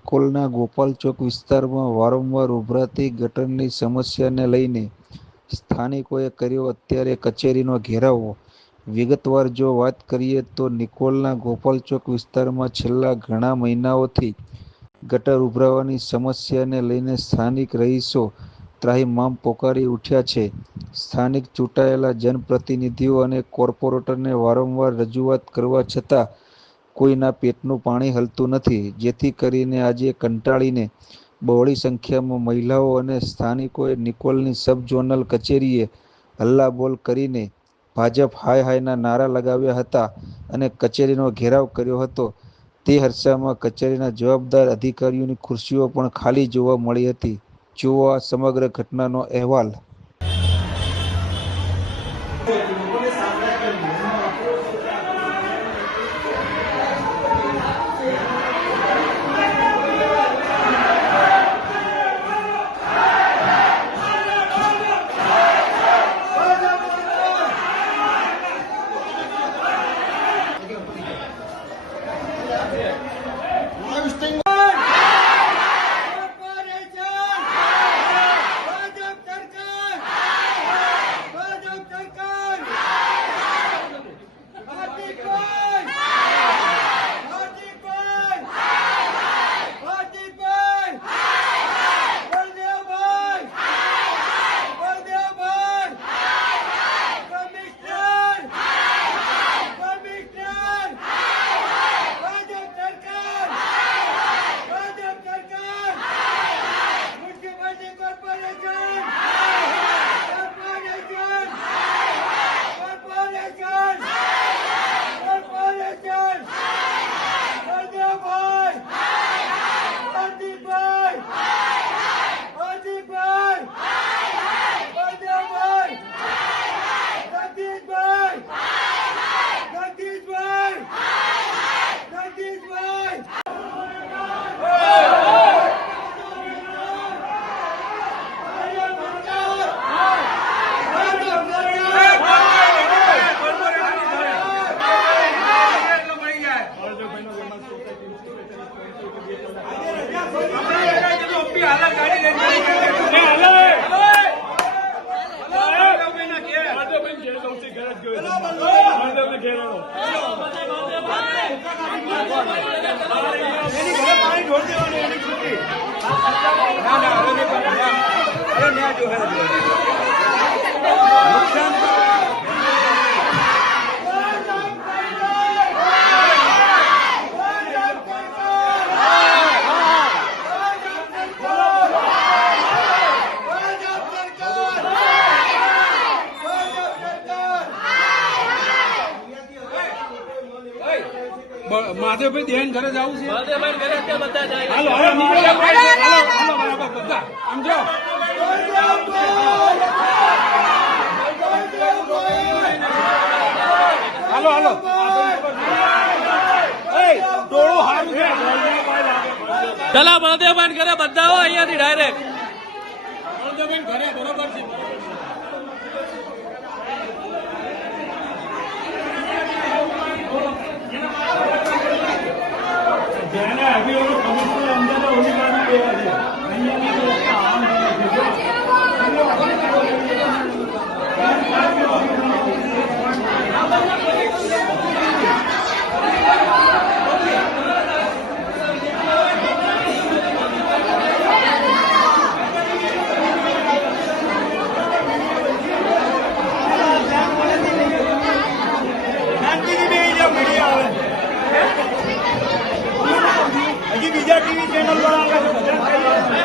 નિકોલના ગોપાલ ચોક વિસ્તારમાં વારંવાર ઉભરાતી ગટરની સમસ્યાને લઈને સ્થાનિકોએ કર્યો અત્યારે કચેરીનો ઘેરાવો। વિગતવાર જો વાત કરીએ તો નિકોલના ગોપાલ ચોક વિસ્તારમાં છેલ્લા ઘણા મહિનાઓથી ગટર ઉભરાવાની સમસ્યાને લઈને સ્થાનિક રહીશો ત્રાહિમામ પોકારી ઉઠ્યા છે। સ્થાનિક ચૂંટાયેલા જનપ્રતિનિધિઓ અને કોર્પોરેટરને વારંવાર રજૂઆત કરવા છતાં કોઈના પેટનું પાણી હલતું નથી, જેથી કરીને આજે કંટાળીને બહોળી સંખ્યામાં મહિલાઓ અને સ્થાનિકોએ નિકોલની સબ ઝોનલ કચેરીએ હલ્લાબોલ કરીને ભાજપ હાય હાયના નારા લગાવ્યા હતા અને કચેરીનો ઘેરાવ કર્યો હતો। તે અરસામાં કચેરીના જવાબદાર અધિકારીઓની ખુરશીઓ પણ ખાલી જોવા મળી હતી। જુઓ આ સમગ્ર ઘટનાનો અહેવાલ। महादेवभाई ध्यान घरे जाऊ છે महादेवभाई ઘરે અત્યારે બધા જાય હાલો હાલો બધા સમજો હાલો હાલો એ ડોળો હારું છે ચલા महादेवભાઈ ઘરે બધા આવો અહીંયાથી ડાયરેક્ટ महादेवભાઈ ઘરે બરોબર છે अभी वो कमिश्नर अंदर होने का भी બીજા ટીવી ચેનલ પર આવે છે।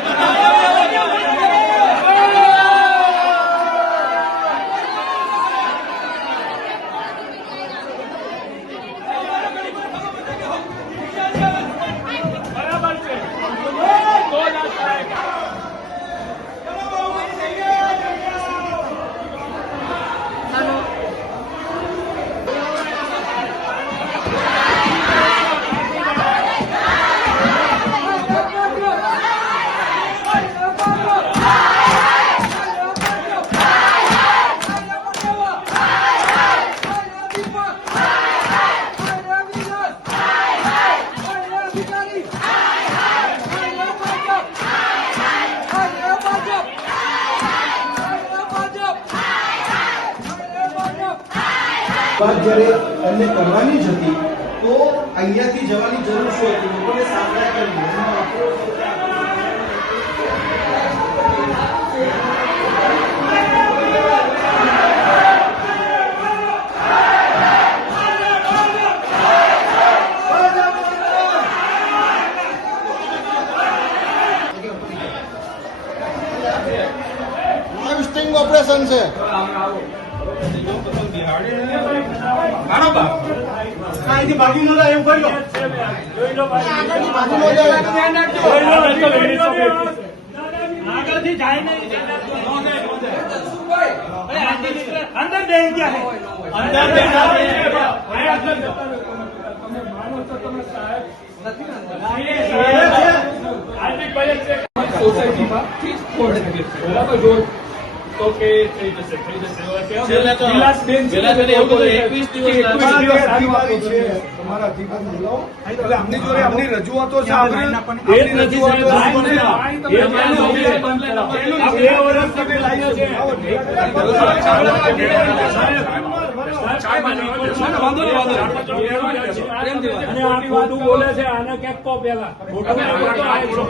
વાત જ્યારે એમને કરવાની જ હતી તો અહીંયાથી જવાની જરૂર શું હતી? લોકોને સાંભળ્યા કેમ નહીં? સ્ટિંગ ઓપરેશન છે. અહીંથી ભાગી ન જાય એવું કર્યો. આગળથી ભાગી ન જાય. આગળથી જાય નહીં. અંદર બેસી ગયા છે. અંદર બેઠા છે. તમે માનો છો તમે સાહેબ સોસાયટીમાં બરાબર જો તો કે થઈ જશે તમારા અધિકારી બોલાવો. આમની જોડે આમની રજૂઆતો છે. બોલે છે આને ક્યાંક તો પેલા સાહેબ તો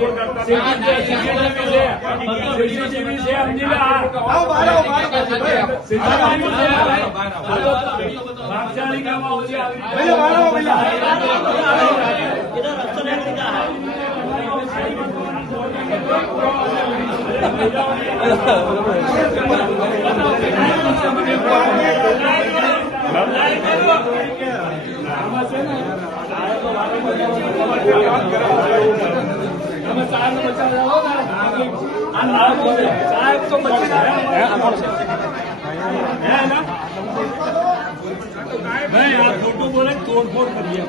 नहीं आप फोटो बोले तोड़ फोड़ करिए